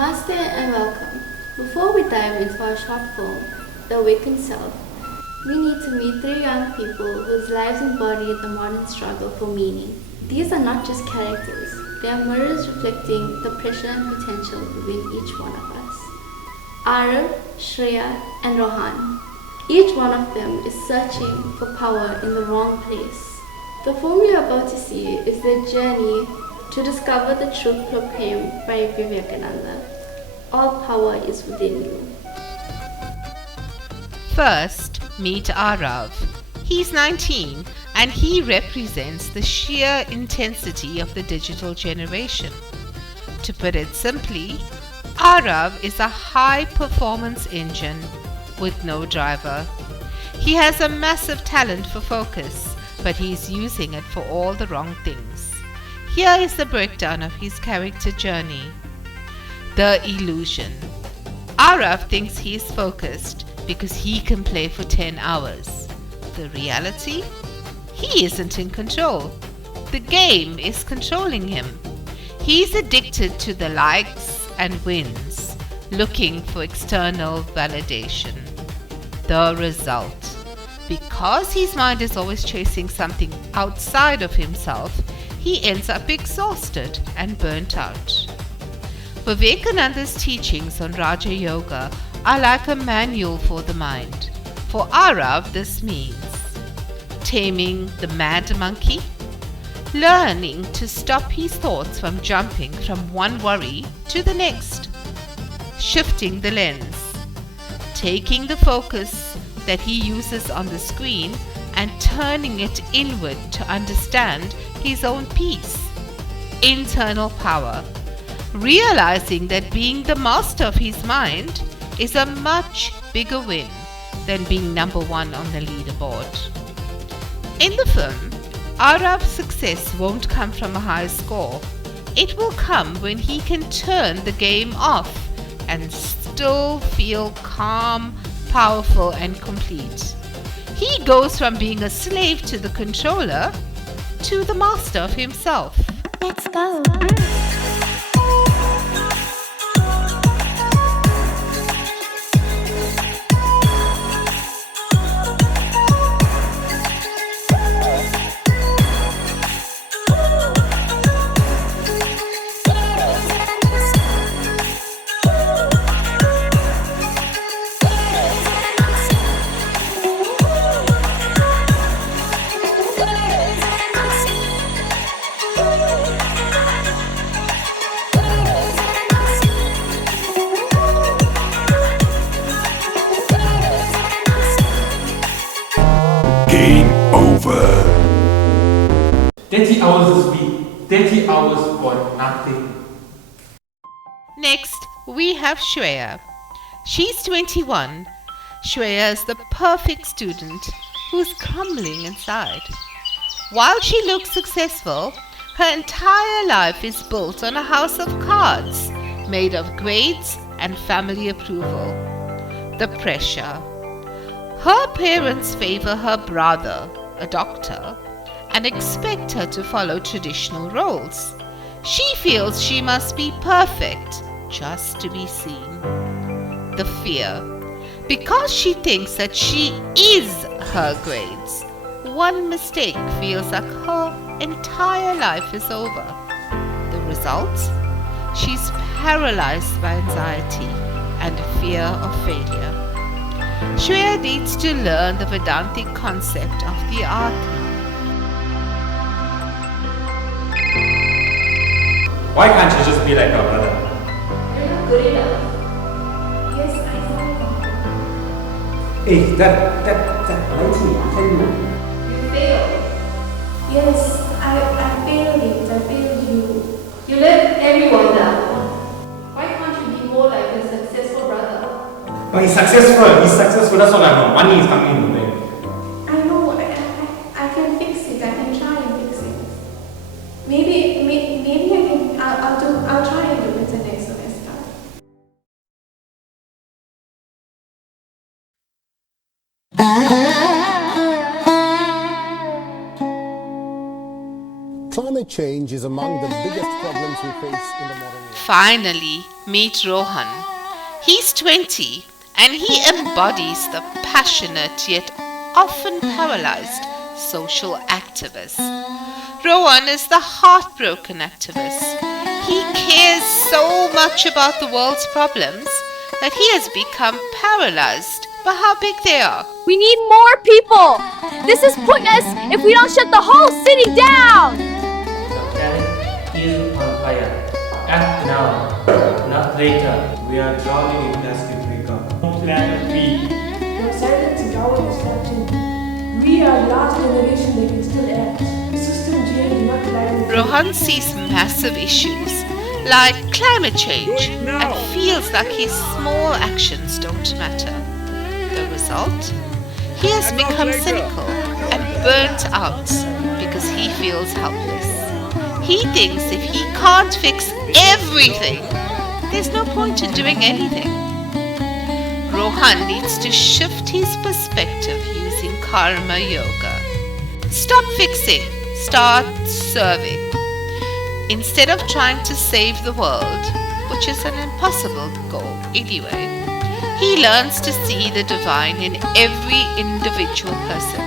Namaste and welcome. Before we dive into our short film, The Awakened Self, we need to meet three young people whose lives embody the modern struggle for meaning. These are not just characters, they are mirrors reflecting the pressure and potential within each one of us. Aarav, Shreya, and Rohan. Each one of them is searching for power in the wrong place. The film you're about to see is their journey to discover the truth proclaimed by Vivekananda. All power is within you. First, meet Aarav. He's 19 and he represents the sheer intensity of the digital generation. To put it simply, Aarav is a high-performance engine with no driver. He has a massive talent for focus, but he's using it for all the wrong things. Here is the breakdown of his character journey. The illusion. Aarav thinks he is focused because he can play for 10 hours. The reality? He isn't in control. The game is controlling him. He's addicted to the likes and wins, looking for external validation. The result. Because his mind is always chasing something outside of himself, he ends up exhausted and burnt out. Vivekananda's teachings on Raja Yoga are like a manual for the mind. For Aarav, this means taming the mad monkey, learning to stop his thoughts from jumping from one worry to the next, shifting the lens, taking the focus that he uses on the screen and turning it inward to understand his own peace, internal power, realizing that being the master of his mind is a much bigger win than being number one on the leaderboard. In the film, Aarav's success won't come from a high score. It will come when he can turn the game off and still feel calm, powerful and complete. He goes from being a slave to the controller to the master of himself. Let's go. Game over. 30 hours this week, 30 hours for nothing. Next, we have Shreya. She's 21. Shreya is the perfect student who's crumbling inside. While she looks successful, her entire life is built on a house of cards made of grades and family approval. The pressure. Her parents favor her brother, a doctor, and expect her to follow traditional roles. She feels she must be perfect just to be seen. The fear. Because she thinks that she is her grades, one mistake feels like her entire life is over. The result? She's paralyzed by anxiety and fear of failure. Shreya needs to learn the Vedantic concept of the Atman. Why can't you just be like her brother? You're not good enough. Yes, I know. Hey, that lights me. I tell you. You failed. Yes, I failed it. I failed you. You let everyone down. Why can't you be more like a successful brother? But he's successful. He's successful. That's all I know. Money is coming in. I know. I can fix it. I can try and fix it. Maybe I can. I'll try and do it the next semester. Climate change is among the biggest problems we face in the modern world. Finally, meet Rohan. He's 20 and he embodies the passionate yet often paralyzed social activist. Rohan is the heartbroken activist. He cares so much about the world's problems that he has become paralyzed by how big they are. We need more people! This is pointless if we don't shut the whole city down! The planet is on fire. Act now, not later. We are drowning in plastic breakup. Planet B. Your silence is our destruction. We are last generation that can still act. System change, not climate. Rohan sees massive issues like climate change and feels like his small actions don't matter. The result? He has become cynical and burnt out because he feels helpless. He thinks if he can't fix everything, there's no point in doing anything. Rohan needs to shift his perspective using karma yoga. Stop fixing, start serving. Instead of trying to save the world, which is an impossible goal anyway, he learns to see the divine in every individual person.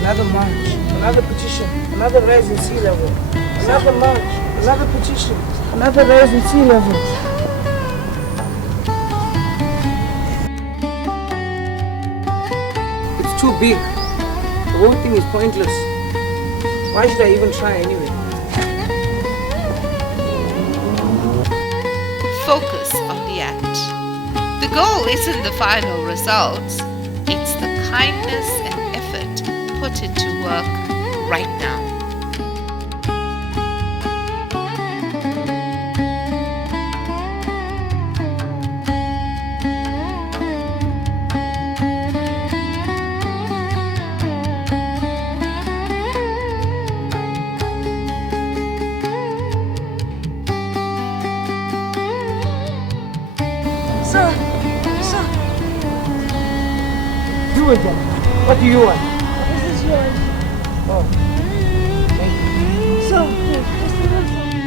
Another march, another petition, another rise in sea level. Another march, another petition, another rise in sea level. It's too big. The whole thing is pointless. Why should I even try anyway? Focus on the act. The goal isn't the final results, it's the kindness and effort put into work right now. Sir! Sir! You again. What do you want? This is yours. Oh. Thank you. Sir, here, just a little something.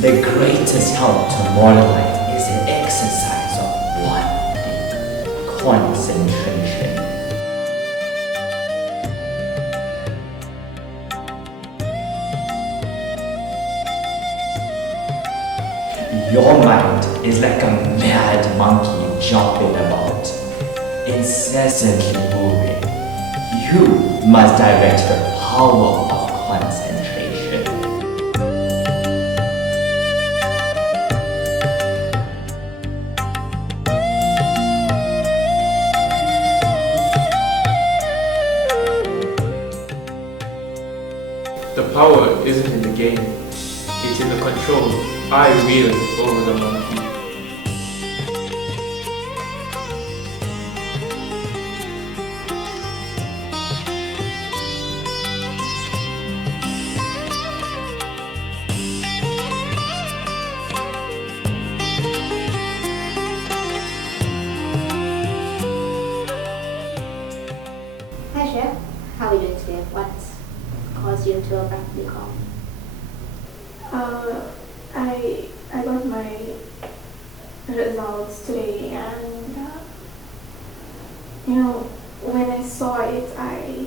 The greatest help to modern life is the exercise of one thing: concentration. Your mind is like a mad monkey jumping about, incessantly moving. You must direct the power of concentration. The power isn't in the game. It's in the control I wield over the monkey. Hi Shreya, how are you doing today? What's caused you to abruptly call? I got my results today, and when I saw it, I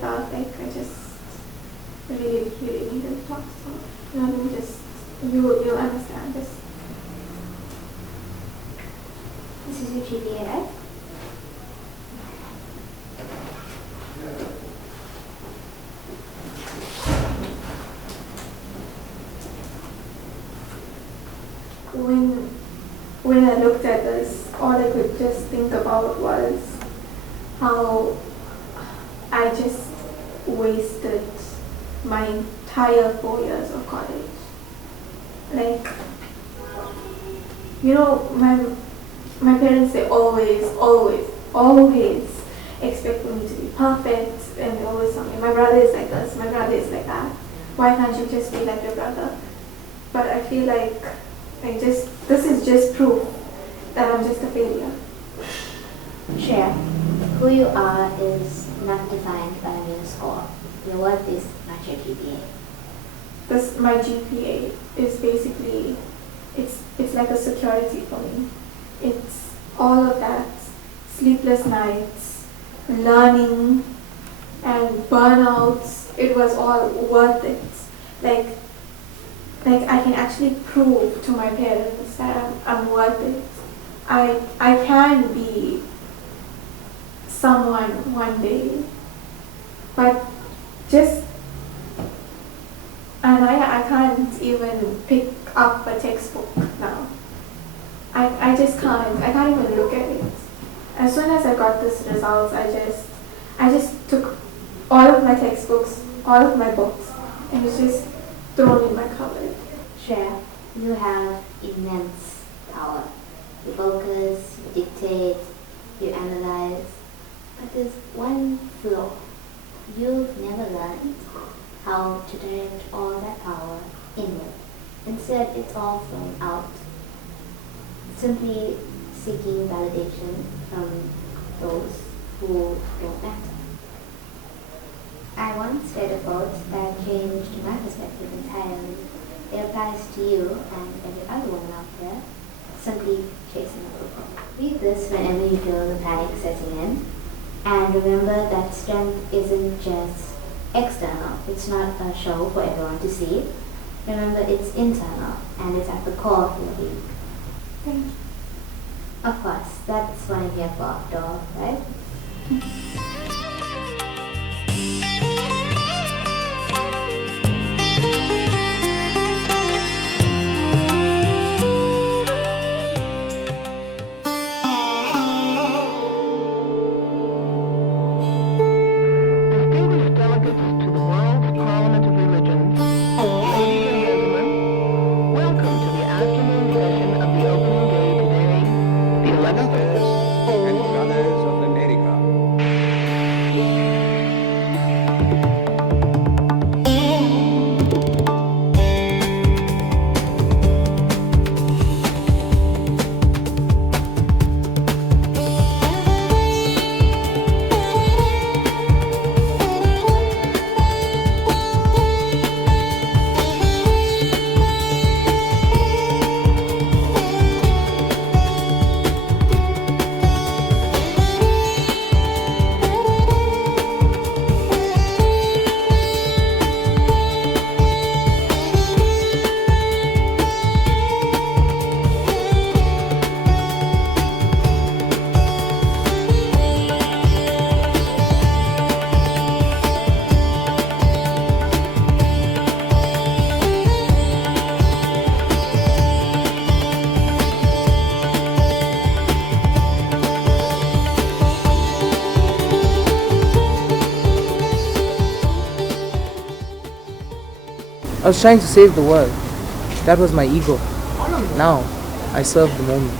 felt like I just really needed to talk. So let me just you'll understand this. This is your GPA, right? when I looked at this, all I could just think about was how I just wasted my entire 4 years of college. Like, you know, my parents, they always expect me to be perfect, and they always tell me, my brother is like this, my brother is like that. Why can't you just be like your brother? But I feel like this is just proof that I'm just a failure. Shreya, who you are is not defined by your score. Your worth is not your GPA. My GPA is basically, it's like a security for me. It's all of that, sleepless nights, learning, and burnouts. It was all worth it. Like I can actually prove to my parents that I'm worth it. I can be someone one day, but I can't even pick up a textbook now. I just can't. I can't even look at it. As soon as I got this results, I just took all of my textbooks, all of my books, and it's just thrown in my cupboard. Shreya, you have immense power. You focus, you dictate, you analyze. But there's one flaw. You've never learned how to direct all that power inward. Instead, it's all thrown out. Simply seeking validation from those who don't matter. I once read a quote that changed my perspective entirely. It applies to you and every other woman out there, simply chasing approval. Read this whenever you feel the panic setting in, and remember that strength isn't just external. It's not a show for everyone to see. Remember, it's internal, and it's at the core of your being. Thank you. Of course, that's what I'm here for after all, right? I was trying to save the world. That was my ego. Now, I serve the moment.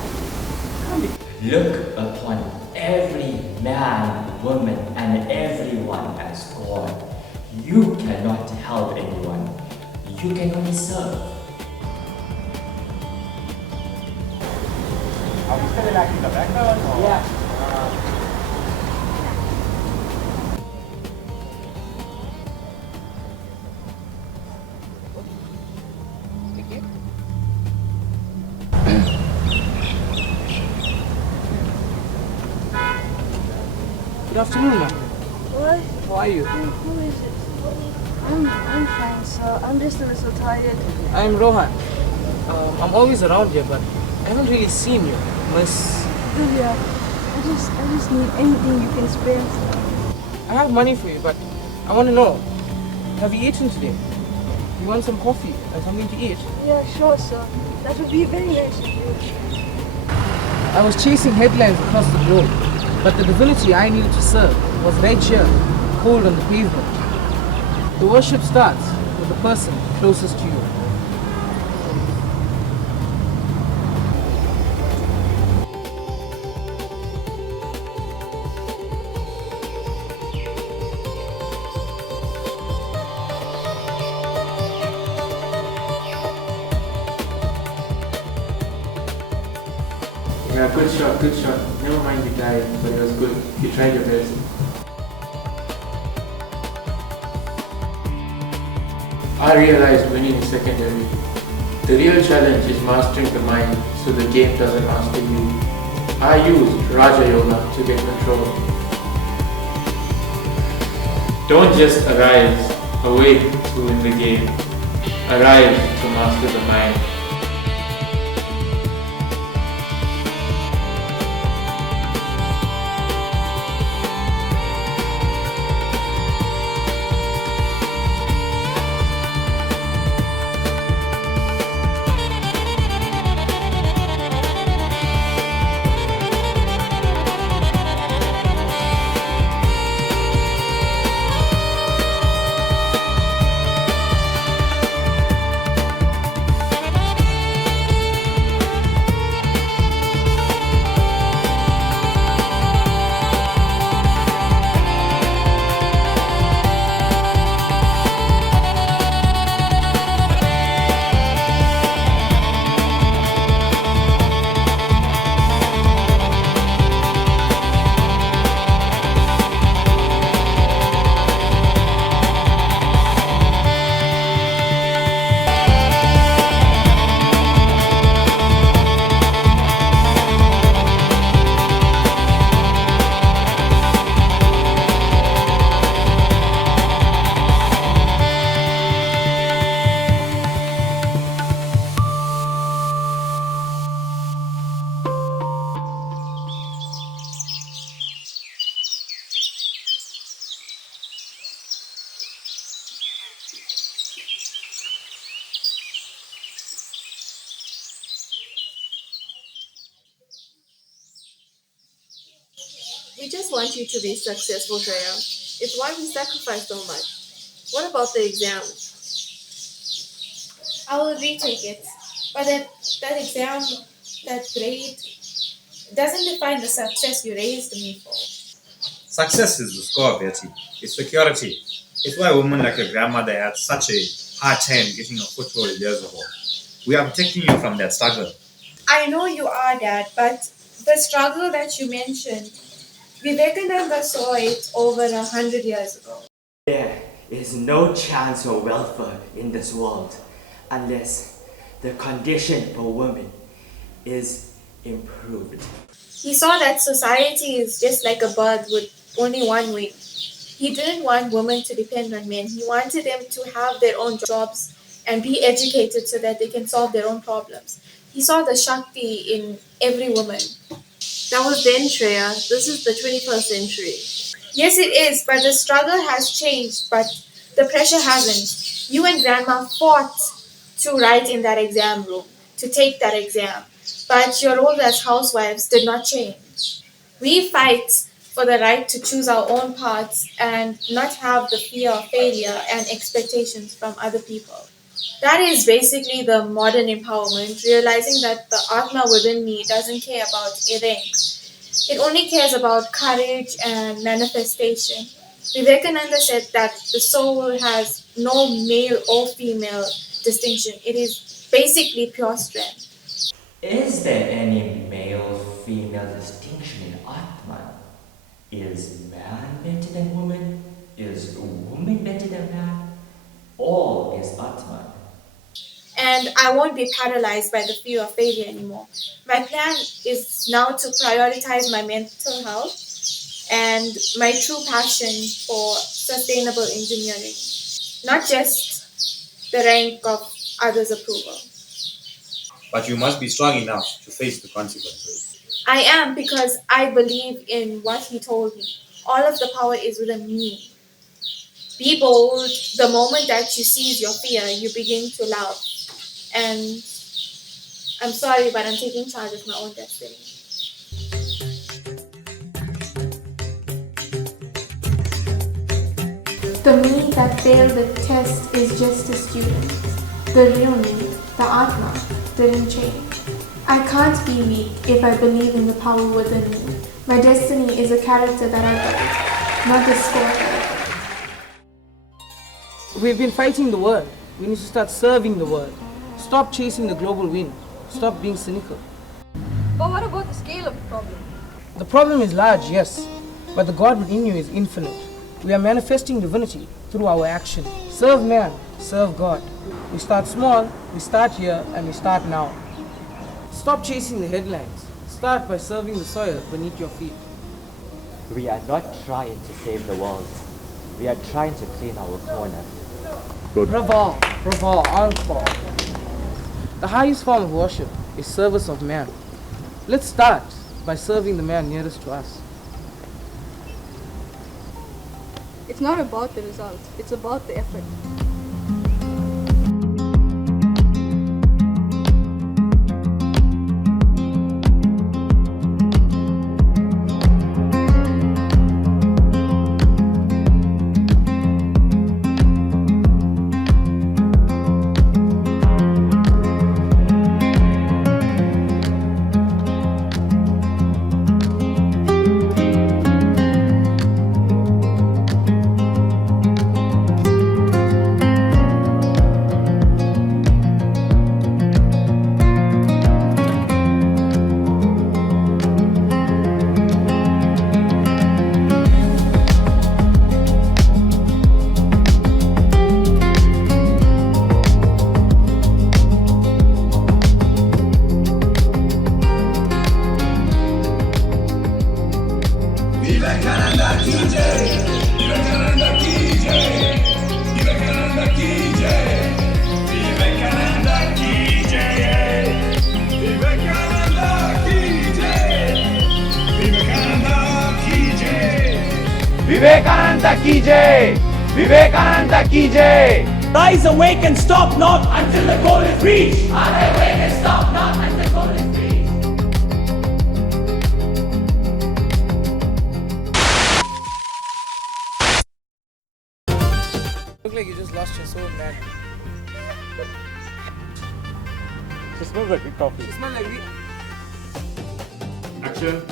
Look upon every man, woman, and everyone as God. You cannot help anyone. You can only serve. Are we still acting the background? Or? Yeah. Good afternoon, ma'am. What? How are you? Who is it? I'm fine, sir. I'm just a little tired. I'm Rohan. I'm always around here, but I haven't really seen you. Miss... Julia, I just need anything you can spare. I have money for you, but I want to know, have you eaten today? You want some coffee and something to eat? Yeah, sure, sir. That would be very nice of you. I was chasing headlines across the globe, but the divinity I needed to serve was right here, cold on the pavement. The worship starts with the person closest to you. Yeah, good shot, good shot. Never mind the guy, but it was good. You tried your best. I realized winning is secondary. The real challenge is mastering the mind so the game doesn't master you. I used Raja Yoga to get control. Don't just arise, awake to win the game. Arise to master the mind. We just want you to be successful, Shreya. It's why we sacrifice so much. What about the exam? I will retake it. But that exam, that grade, doesn't define the success you raised me for. Success is the score, Betty. It's security. It's why women like your grandmother had such a hard time getting a foothold years ago. We are protecting you from that struggle. I know you are, Dad, but the struggle that you mentioned, Vivekananda saw it over 100 years ago. There is no chance for welfare in this world unless the condition for women is improved. He saw that society is just like a bird with only one wing. He didn't want women to depend on men. He wanted them to have their own jobs and be educated so that they can solve their own problems. He saw the Shakti in every woman. That was then, Shreya. This is the 21st century. Yes, it is, but the struggle has changed, but the pressure hasn't. You and Grandma fought to write in that exam room, to take that exam, but your role as housewives did not change. We fight for the right to choose our own paths and not have the fear of failure and expectations from other people. That is basically the modern empowerment, realizing that the Atma within me doesn't care about rank. It only cares about courage and manifestation. Vivekananda said that the soul has no male or female distinction. It is basically pure strength. Is there any male-female distinction in Atman? Is man better than woman? Is woman better than man? All is Atman. And I won't be paralyzed by the fear of failure anymore. My plan is now to prioritize my mental health and my true passion for sustainable engineering, not just the rank of others' approval. But you must be strong enough to face the consequences. I am, because I believe in what he told me. All of the power is within me. Be bold. The moment that you seize your fear, you begin to love. And I'm sorry, but I'm taking charge of my own destiny. The me that failed the test is just a student. The real me, the Atman, didn't change. I can't be weak if I believe in the power within me. My destiny is a character that I built, not the score. We've been fighting the world. We need to start serving the world. Stop chasing the global wind. Stop being cynical. But what about the scale of the problem? The problem is large, yes, but the God within you is infinite. We are manifesting divinity through our action. Serve man, serve God. We start small, we start here, and we start now. Stop chasing the headlines. Start by serving the soil beneath your feet. We are not trying to save the world. We are trying to clean our corner. Bravo, bravo, encore. The highest form of worship is service of man. Let's start by serving the man nearest to us. It's not about the result, it's about the effort. Vivekananda ki jai! Vivekananda ki jai! Rise, awake and stop not until the goal is reached! Rise, awake and stop not until the goal is reached! Look like you just lost your soul, man. She smells like weak coffee. She smells like weak. Action.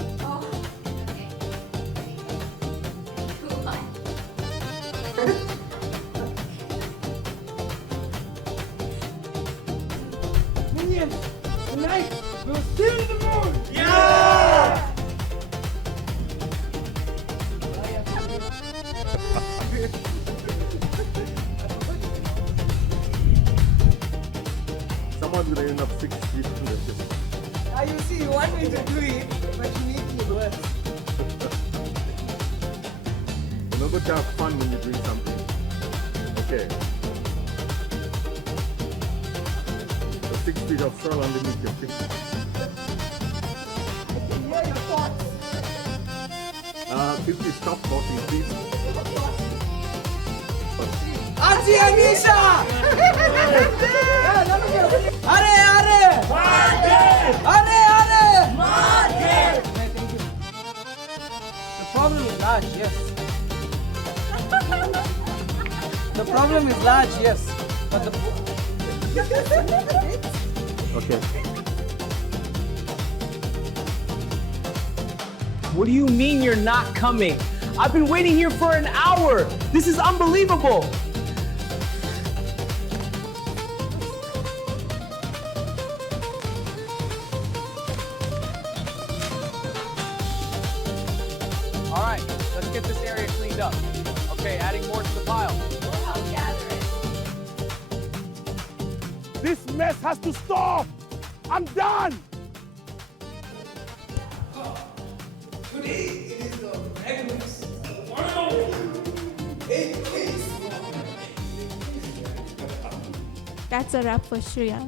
Minions, tonight we'll steal the moon! Yeah! Someone's gonna end up 6 feet from this. You see, you want me to do it, but you make it worse. You know, to have fun when you're doing something. Okay. The 6 feet of soil underneath your feet. I can hear your thoughts. Could you stop talking, please? Auntie Anisha! Are, are! Are! Thank you. The problem is large, yes. The problem is large, yes. But the... Okay. What do you mean you're not coming? I've been waiting here for an hour! This is unbelievable! Alright, let's get this area cleaned up. Okay, adding more to the pile. This mess has to stop! I'm done! Today it is the Magnus. That's a wrap for Shreya.